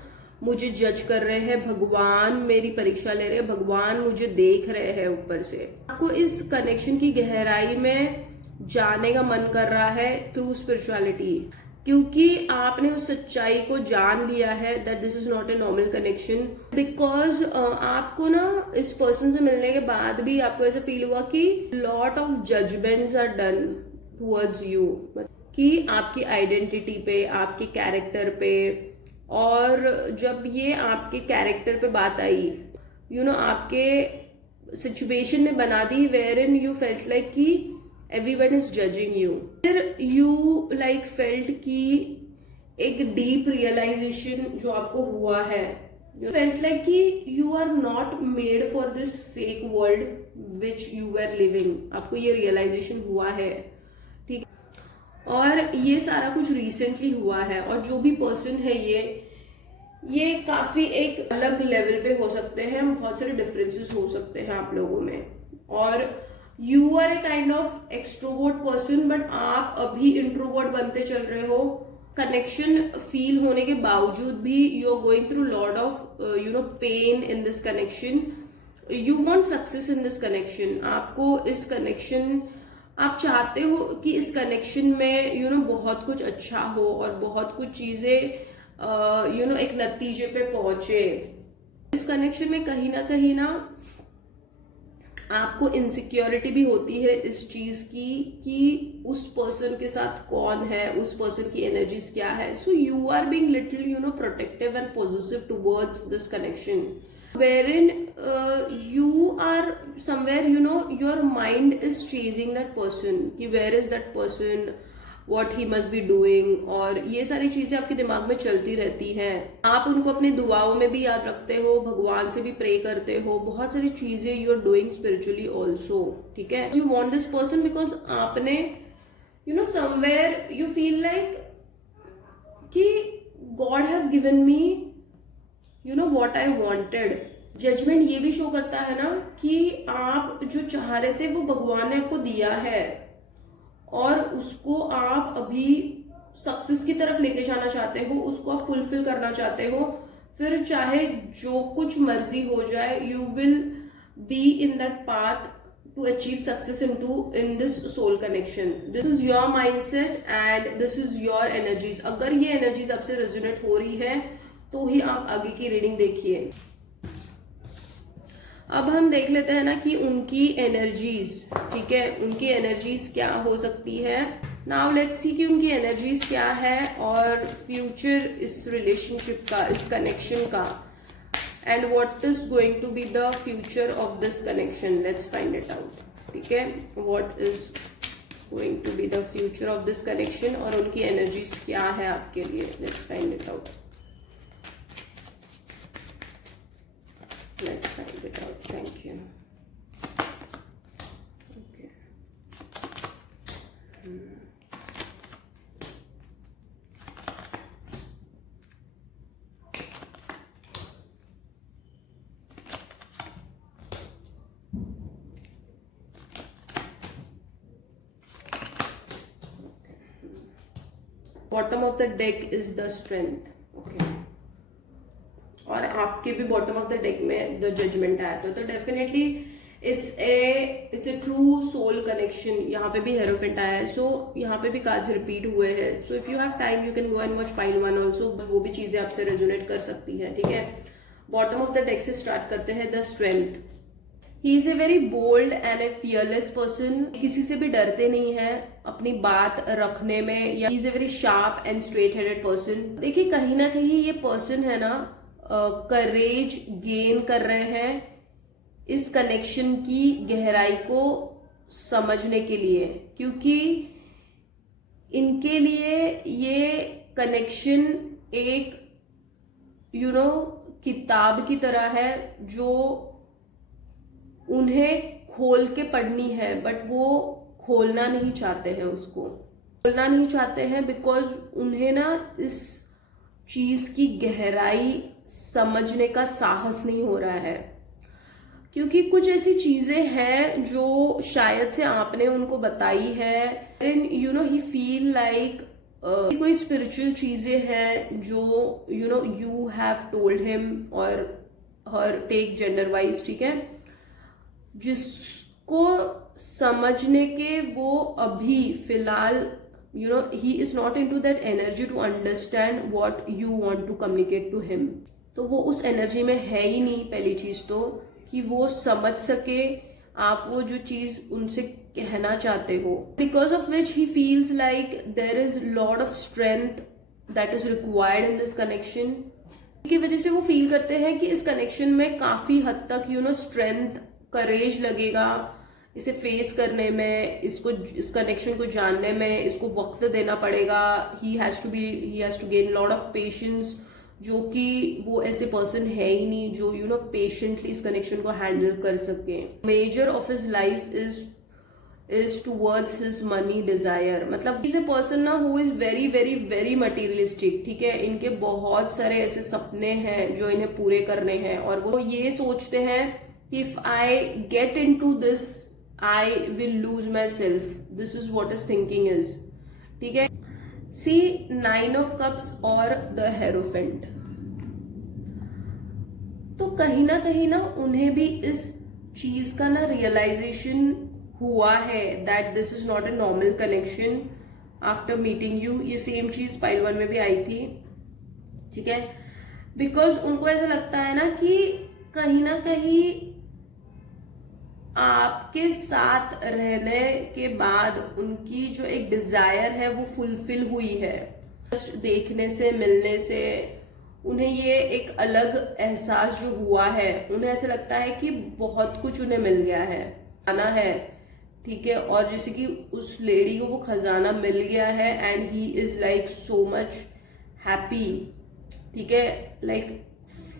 मुझे जज कर रहे हैं, भगवान मेरी परीक्षा ले रहे हैं, भगवान मुझे देख रहे हैं ऊपर से। आपको इस कनेक्शन की गहराई में जाने का मन कर रहा है थ्रू स्पिरिचुअलिटी, क्योंकि आपने उस सच्चाई को जान लिया है that this is not a normal connection. Because आपको ना इस पर्सन से मिलने के बाद भी आपको ऐसा फील हुआ कि lot of judgements are done towards you, कि आपकी आइडेंटिटी पे, आपके कैरेक्टर पे। और जब ये आपके कैरेक्टर पे बात आई, आपके सिचुएशन ने बना दी wherein you felt like कि एवरीवन इज जजिंग यू। फिर यू लाइक फेल्ट कि एक डीप रियलाइजेशन जो आपको हुआ है, यू फेल्ट लाइक कि you are not made for this fake world which you are living. आपको ये रियलाइजेशन हुआ है, ठीक। और ये सारा कुछ रिसेंटली हुआ है। और जो भी पर्सन है ये काफी एक अलग लेवल पे हो सकते हैं, बहुत सारे डिफरेंसेस हो सकते हैं आप लोगों में। और you are a kind of extrovert person, but आप अभी इंट्रोवर्ट बनते चल रहे हो। कनेक्शन फील होने के बावजूद भी you are going through lot of pain in this connection. You want success in this connection. आपको इस कनेक्शन, आप चाहते हो कि इस कनेक्शन में बहुत कुछ अच्छा हो और बहुत कुछ चीजें एक नतीजे पे पहुंचे। इस कनेक्शन में कहीं ना आपको इनसिक्योरिटी भी होती है इस चीज की कि उस पर्सन के साथ कौन है, उस पर्सन की एनर्जीज क्या है। So you are being little protective and positive towards this connection, wherein you are somewhere, your mind is chasing that person कि where is that person, what he must be doing। और ये सारी चीजें आपके दिमाग में चलती रहती हैं। आप उनको अपनी दुआओं में भी याद रखते हो, भगवान से भी प्रे करते हो, बहुत सारी चीजें you are doing spiritually also, ठीक है। You want this person because आपने समवेयर यू फील लाइक कि God has given me what I wanted. Judgement ये भी शो करता है ना कि आप जो चाह रहे थे वो भगवान ने आपको दिया है, और उसको आप अभी सक्सेस की तरफ लेके जाना चाहते हो, उसको आप फुलफिल करना चाहते हो। फिर चाहे जो कुछ मर्जी हो जाए, you will be in that path to achieve success in this soul connection. This is your mindset and this is your energies. अगर ये energies आपसे resonate हो रही है तो ही आप आगे की रीडिंग देखिए। अब हम देख लेते हैं ना कि उनकी एनर्जीज, ठीक है, उनकी एनर्जीज क्या हो सकती है। नाउ लेट्स सी कि उनकी एनर्जीज क्या है और फ्यूचर इस रिलेशनशिप का, इस कनेक्शन का, and what is going to be the future of this connection. Let's find it out, ठीक है। What is going to be the future of this connection और उनकी एनर्जीज क्या है आपके लिए। Let's find it out, let's find it out. Thank you. Okay. Bottom of the deck is the strength. Okay, और आपके भी बॉटम ऑफ द डेक में द जजमेंट आया था, तो definitely it's a true soul connection. यहाँ पे भी हेरोफेंट आया है, सो यहाँ पे भी कार्ड्स रिपीट हुए हैं। So if you have time you can go and watch pile 1 also, वो भी चीजें आपसे रेजोनेट कर सकती हैं, ठीक है। बॉटम ऑफ द डेक से स्टार्ट करते हैं, the strength. He is a very bold and a fearless person, किसी से भी डरते नहीं है अपनी बात रखने में, या ही is a very sharp and straight headed person. देखिए कहीं ना कहीं ये पर्सन है ना करेज गेन कर रहे हैं इस कनेक्शन की गहराई को समझने के लिए, क्योंकि इनके लिए ये कनेक्शन एक किताब की तरह है जो उन्हें खोल के पढ़नी है, बट वो खोलना नहीं चाहते हैं, उसको खोलना नहीं चाहते हैं बिकॉज उन्हें ना इस चीज की गहराई समझने का साहस नहीं हो रहा है। क्योंकि कुछ ऐसी चीजें हैं जो शायद से आपने उनको बताई है, ही फील लाइक कोई स्पिरिचुअल चीजें हैं जो यू हैव टोल्ड हिम और हर, टेक जेंडर वाइज, ठीक है, जिसको समझने के वो अभी फिलहाल he is not into that energy to understand what you want to communicate to him। तो वो उस एनर्जी में है ही नहीं, पहली चीज तो, कि वो समझ सके आप वो जो चीज उनसे कहना चाहते हो, because of which he feels like there is lot of strength that is required in this connection. की वजह से वो फील करते हैं कि इस कनेक्शन में काफी हद तक स्ट्रेंथ, करेज लगेगा इसे फेस करने में, इस कनेक्शन को जानने में, इसको वक्त देना पड़ेगा। He has to gain lot of patience, जो कि वो ऐसे पर्सन है ही नहीं जो पेशेंटली इस कनेक्शन को हैंडल कर सके। Major of his life is towards his money desire, मतलब इज ए पर्सन ना who is very very very materialistic, ठीक है। इनके बहुत सारे ऐसे सपने हैं जो इन्हें पूरे करने हैं, और वो ये सोचते हैं कि if I get into this I will lose myself. This is what his thinking is, ठीक है। See 9 of Cups और the Hierophant, तो कहीं ना उन्हें भी इस चीज का ना रियलाइजेशन हुआ है that this is not a normal connection after meeting you। ये सेम चीज पाइल 1 में भी आई थी, ठीक है। बिकॉज उनको ऐसा लगता है ना कि कहीं ना कहीं आपके साथ रहने के बाद उनकी जो एक डिजायर है वो फुलफिल हुई है। जस्ट देखने से, मिलने से उन्हें ये एक अलग एहसास जो हुआ है, उन्हें ऐसा लगता है कि बहुत कुछ उन्हें मिल गया है, खजाना है, ठीक है। और जैसे कि उस लेडी को वो खजाना मिल गया है and he is like so much happy, ठीक है, लाइक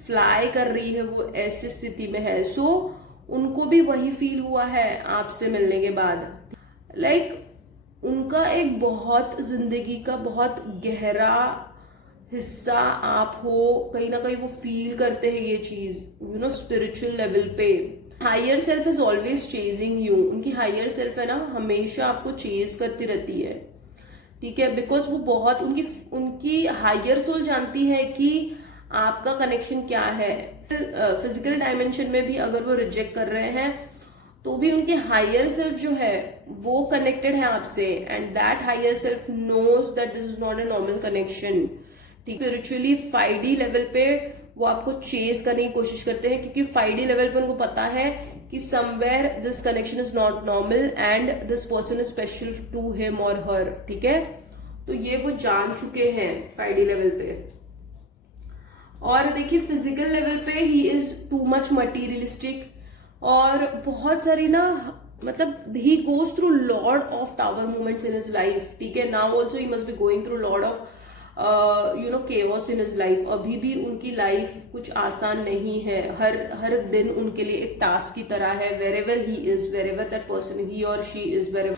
फ्लाई कर रही है वो, ऐसी स्थिति में है। सो उनको भी वही फील हुआ है आपसे मिलने के बाद, लाइक उनका एक बहुत जिंदगी का बहुत गहरा हिस्सा आप हो, कहीं ना कहीं वो फील करते हैं ये चीज स्पिरिचुअल लेवल पे। Higher self is always chasing you, उनकी हायर सेल्फ है ना हमेशा आपको चेज करती रहती है, ठीक है। बिकॉज वो बहुत उनकी हायर सोल जानती है कि आपका कनेक्शन क्या है। फिजिकल डायमेंशन में भी अगर वो रिजेक्ट कर रहे हैं तो भी उनकी हायर सेल्फ जो है वो कनेक्टेड है आपसे, and that higher self knows that this is not a normal connection, ठीक। स्पिरिचुअली 5D लेवल पे वो आपको चेज करने की कोशिश करते हैं, क्योंकि 5D लेवल पे उनको पता है कि somewhere this connection is not normal and this person is special to him और हर, ठीक है। तो ये वो जान चुके हैं 5D लेवल पे। और देखिए फिजिकल लेवल पे he is too much materialistic, और बहुत सारी ना, मतलब he goes through lot of tower moments in his life, ठीक है। Now also he must be going through lot of chaos in his life. अभी भी उनकी लाइफ कुछ आसान नहीं है, हर दिन उनके लिए एक टास्क की तरह है। Wherever he is, wherever that person he और she is, wherever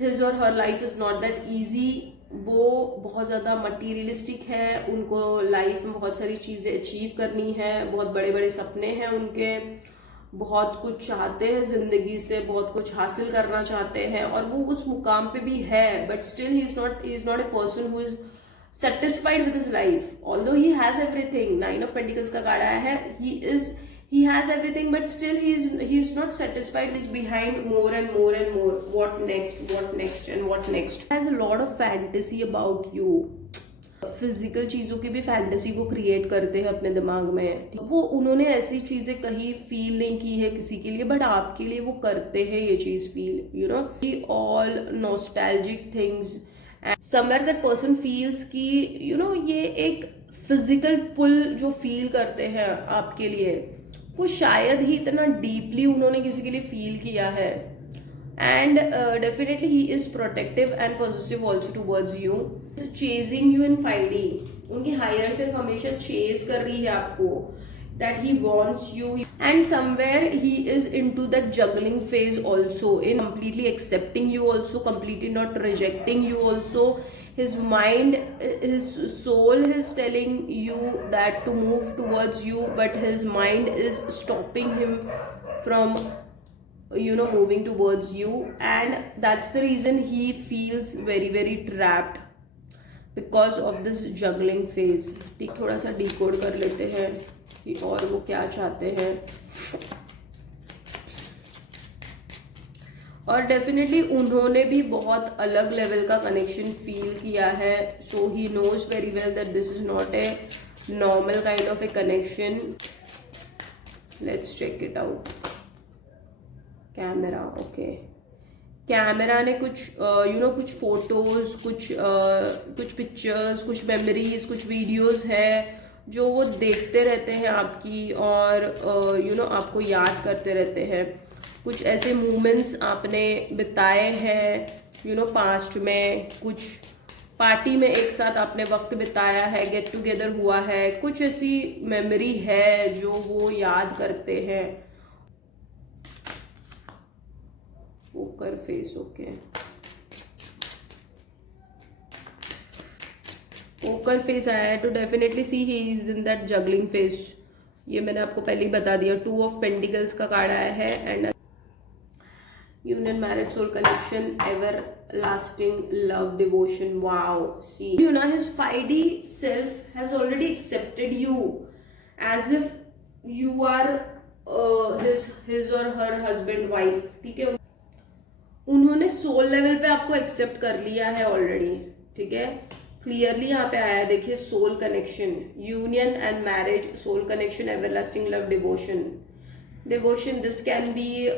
his और her life is not that easy. वो बहुत ज्यादा मटीरियलिस्टिक है, उनको लाइफ में बहुत सारी चीजें अचीव करनी है, बहुत बड़े बड़े सपने हैं उनके, बहुत कुछ चाहते हैं जिंदगी से, बहुत कुछ हासिल करना चाहते हैं, और वो उस मुकाम पे भी है। But still he is not a person who is satisfied with his life. Although he has everything, Nine of Pentacles का कार्ड आया है, he has everything, but still he's not satisfied. He's behind more and more and more. What next, and what next. He has a lot of fantasy about you. Physical चीजों की भी fantasy को create करते हैं अपने दिमाग में. वो उन्होंने ऐसी चीजें कहीं फील नहीं की है किसी के लिए, बट आपके लिए वो करते हैं ये चीज feel. You know, all nostalgic things. Somewhere that person feels कि यू नो ये एक फिजिकल पुल जो फील करते हैं आपके लिए, वो शायद ही इतना डीपली उन्होंने किसी के लिए फील किया है. And definitely he is protective and positive also towards you. Chasing you in 5D. उनकी हायर सेल्फ हमेशा चेज कर रही है आपको, that he wants you, and somewhere he is into that juggling phase also, in completely accepting you also, completely not rejecting you also. His mind, his soul is telling you that to move towards you, but his mind is stopping him from moving towards you, and that's the reason he feels very very trapped because of this juggling phase. ठीक, थोड़ा सा decode कर लेते हैं कि और वो क्या चाहते हैं. और डेफिनेटली उन्होंने भी बहुत अलग लेवल का कनेक्शन फील किया है. So he knows very well that this is not a normal kind of a connection. Let's check it out. Camera, okay. Camera ने कुछ कुछ फोटोज, कुछ पिक्चर्स, कुछ मेमोरीज, कुछ वीडियोस है जो वो देखते रहते हैं आपकी, और आपको याद करते रहते हैं. कुछ ऐसे मोमेंट्स आपने बिताए हैं पास्ट में. कुछ पार्टी में एक साथ आपने वक्त बिताया है, गेट टुगेदर हुआ है. कुछ ऐसी मेमोरी है जो वो याद करते हैं. Poker face, okay. Poker face आया है, तो definitely see he is in that juggling phase. ये मैंने आपको पहले ही बता दिया. 2 ऑफ पेंटिकल्स का कार्ड आया है, and union, marriage, soul connection, everlasting love, devotion. Wow, see you ना, his 5D self has already accepted you as if you are his और हर हस्बैंड वाइफ. ठीक है, उन्होंने सोल लेवल पे आपको एक्सेप्ट कर लिया है ऑलरेडी. ठीक है, क्लियरली यहाँ पे आया है, देखिए, soul connection, union and marriage, soul connection, everlasting love, devotion. this can be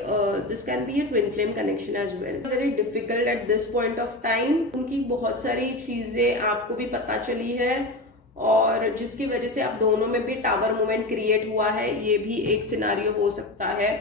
a twin flame connection as well. Very difficult at this point of time. उनकी बहुत सारी चीजें आपको भी पता चली है, और जिसकी वजह से आप दोनों में भी टावर मोमेंट क्रिएट हुआ है. ये भी एक सिनारियो हो सकता है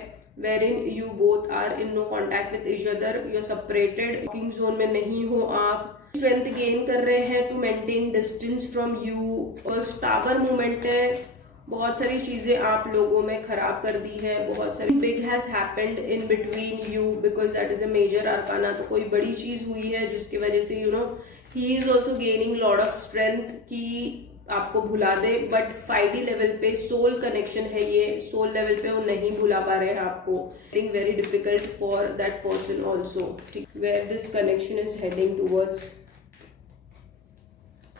wherein you both are in no contact with each other, you're separated, working zone में नहीं हो आप. स्ट्रेंथ गेन कर रहे हैं to maintain distance from you. और टावर मूवमेंट है, बहुत सारी चीजें आप लोगों में खराब कर दी है. बहुत सारी big has happened in between you, because that is a major arcana. तो कोई बड़ी चीज हुई है जिसकी वजह से he is also gaining lot of strength की आपको भुला दे. बट 5D लेवल पे सोल कनेक्शन है, ये सोल लेवल पे वो नहीं भुला पा रहे हैं आपको. Very difficult for that person also. Where this connection is heading towards.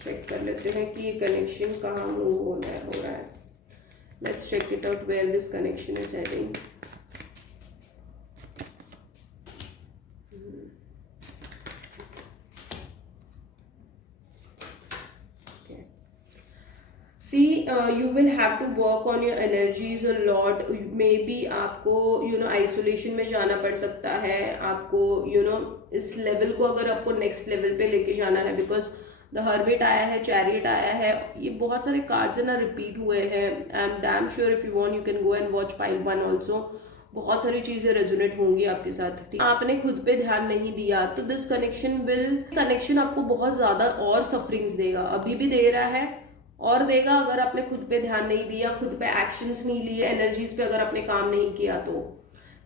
Check कर लेते हैं कि ये कनेक्शन कहाँ मूव हो रहा है. Let's check it out where this connection is heading. See, you will have to work on your energies a lot. Maybe आपको आइसोलेशन में जाना पड़ सकता है. आपको इस लेवल को अगर आपको नेक्स्ट लेवल पे लेके जाना है, बिकॉज द हर्मिट आया है, चैरियट आया है. ये बहुत सारे कार्ड्स है ना रिपीट हुए हैं. I am damn sure if you want you can go and watch pile 1 also. बहुत सारी चीजें रेजोनेट होंगी आपके साथ. आपने खुद पे ध्यान नहीं दिया तो दिस कनेक्शन आपको बहुत ज्यादा और सफरिंग्स देगा. अभी भी दे रहा है और देगा अगर आपने खुद पे ध्यान नहीं दिया, खुद पे एक्शंस नहीं लिए, एनर्जीज पे अगर आपने काम नहीं किया तो.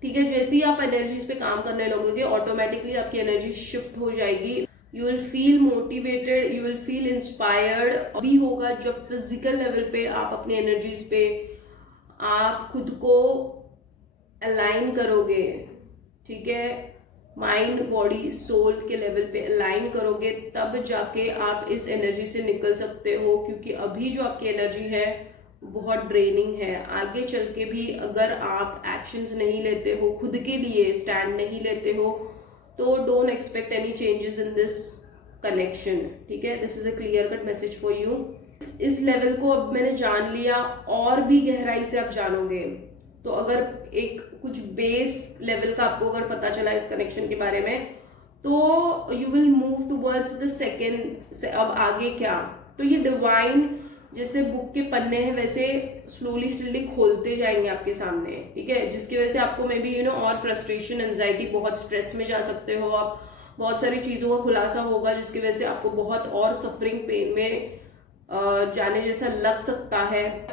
ठीक है, जैसे ही आप एनर्जीज पे काम करने लगोगे ऑटोमेटिकली आपकी एनर्जी शिफ्ट हो जाएगी. You will feel motivated, you will feel inspired. अभी होगा जब फिजिकल लेवल पे आप अपनी एनर्जीज पे आप खुद को अलाइन करोगे. ठीक है, माइंड बॉडी सोल के लेवल पे अलाइन करोगे, तब जाके आप इस एनर्जी से निकल सकते हो। क्योंकि अभी जो आपकी एनर्जी है बहुत ड्रेनिंग है। आगे चल के भी अगर आप एक्शंस नहीं लेते हो, खुद के लिए स्टैंड नहीं लेते हो, तो don't expect any changes in this connection. ठीक है, this is a clear cut message for you. इस लेवल को अब मैंने जान लिया, और भी गहराई से आप जानोगे। तो अगर एक कुछ बेस लेवल का आपको अगर पता चला इस कनेक्शन के बारे में, तो you will move towards the second से। अब आगे क्या, तो ये डिवाइन जैसे बुक के पन्ने हैं वैसे स्लोली स्लोली खोलते जाएंगे आपके सामने। ठीक है, जिसकी वजह से आपको मे बी और फ्रस्ट्रेशन, एंजाइटी, बहुत स्ट्रेस में जा सकते हो आप। बहुत सारी चीजों का खुलासा होगा जिसकी वजह से आपको बहुत और सफरिंग, पेन में जाने जैसा लग सकता है।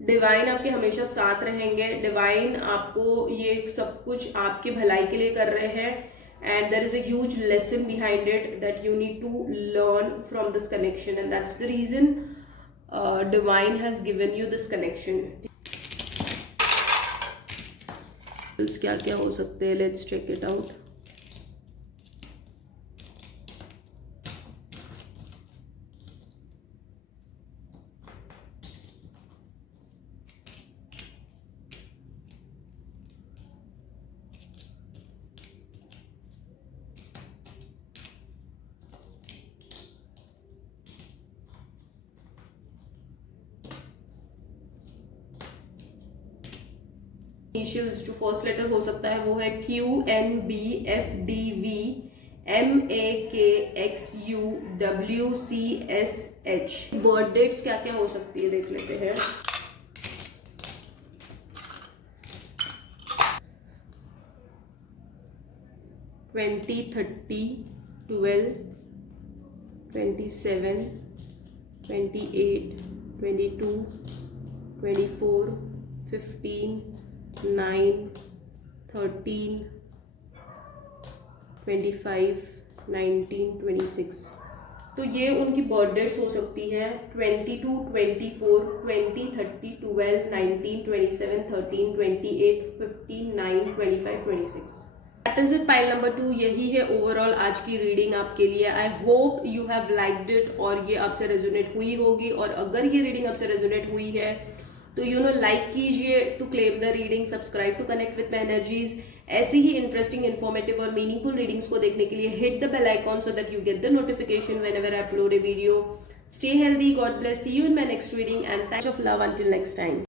डिवाइन आपके हमेशा साथ रहेंगे। डिवाइन आपको ये सब कुछ आपके भलाई के लिए कर रहे हैं, and there is a huge lesson behind it that you need to learn from this connection, and that's the reason divine has given you this connection. क्या क्या हो सकते हैं, let's check it out. Initials जो first letter हो सकता है वो है QNBFDV MAKXUWCSH। बर्थ डेट्स क्या क्या हो सकती है देख लेते हैं। ट्वेंटी, 30, 12, 27, 28, 22, 24, 15, 9, 13, 25, 19, 26। तो ये उनकी बर्थ डेट्स हो सकती हैं 22, 24, 20, 30, 12, 19, 27, 13, 28, 15, 9, 25, 26। That is it, pile number 2। यही है ओवरऑल आज की रीडिंग आपके लिए। आई hope you have liked it और ये आपसे रेजोनेट हुई होगी। और अगर ये रीडिंग आपसे रेजोनेट हुई है तो लाइक कीजिए to claim the reading, subscribe to connect with my energies. ऐसी ही इंटरेस्टिंग, इन्फॉर्मेटिव और मीनिंगफुल रीडिंग्स को देखने के लिए hit the bell icon so that you get the notification whenever I upload a video. Stay healthy, God bless, see you in my next reading and thanks of love until next time.